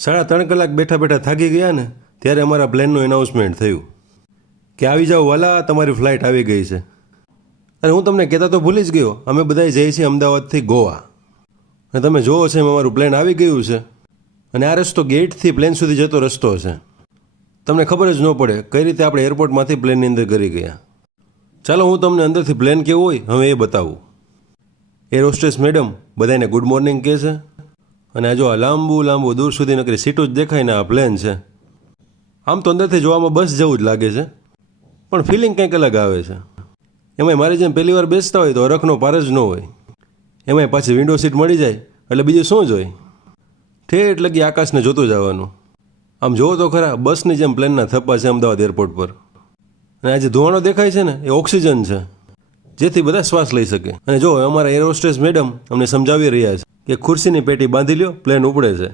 3.5 કલાક બેઠા બેઠા થાકી ગયા ને ત્યારે અમારા પ્લેનનું એનાઉન્સમેન્ટ થયું કે આવી જાઓ વાલા, તમારી ફ્લાઇટ આવી ગઈ છે. અને હું તમને કહેતા તો ભૂલી જ ગયો, અમે બધાય જઈએ છીએ અમદાવાદથી ગોવા. અને તમે જોવો છો એમ અમારું પ્લેન આવી ગયું છે. અને આ રસ્તો ગેટથી પ્લેન સુધી જતો રસ્તો છે. તમને ખબર જ ન પડે કઈ રીતે આપણે એરપોર્ટમાંથી પ્લેનની અંદર કરી ગયા. ચાલો હું તમને અંદરથી પ્લેન કેવું હોય હવે એ બતાવું. એર હોસ્ટેસ મેડમ બધાને ગુડ મોર્નિંગ કહે છે. અને આ જો આ લાંબુ દૂર સુધી નકરી સીટો જ દેખાય ને આ પ્લેન છે. આમ તો અંદરથી જોવામાં બસ જેવું જ લાગે છે, પણ ફિલિંગ કંઈક અલગ આવે છે. એમાંય મારી જેમ પહેલી વાર બેસતા હોય તો હરખનો પાર જ ન હોય. એમાંય પાછી વિન્ડો સીટ મળી જાય એટલે બીજું શું જ હોય. ઠેઠ લગી આકાશને જોતું જવાનું. આમ જોવો તો ખરા, બસની જેમ પ્લેનના થપ્પા છે અમદાવાદ એરપોર્ટ પર. અને આ જે ધુવાણો દેખાય છે ને એ ઓક્સિજન છે, જેથી બધા શ્વાસ લઈ શકે. અને જો અમારા એર હોસ્ટેસ મેડમ અમને સમજાવી રહ્યા છે કે ખુરશીની પેટી બાંધી લ્યો, પ્લેન ઉપડે છે.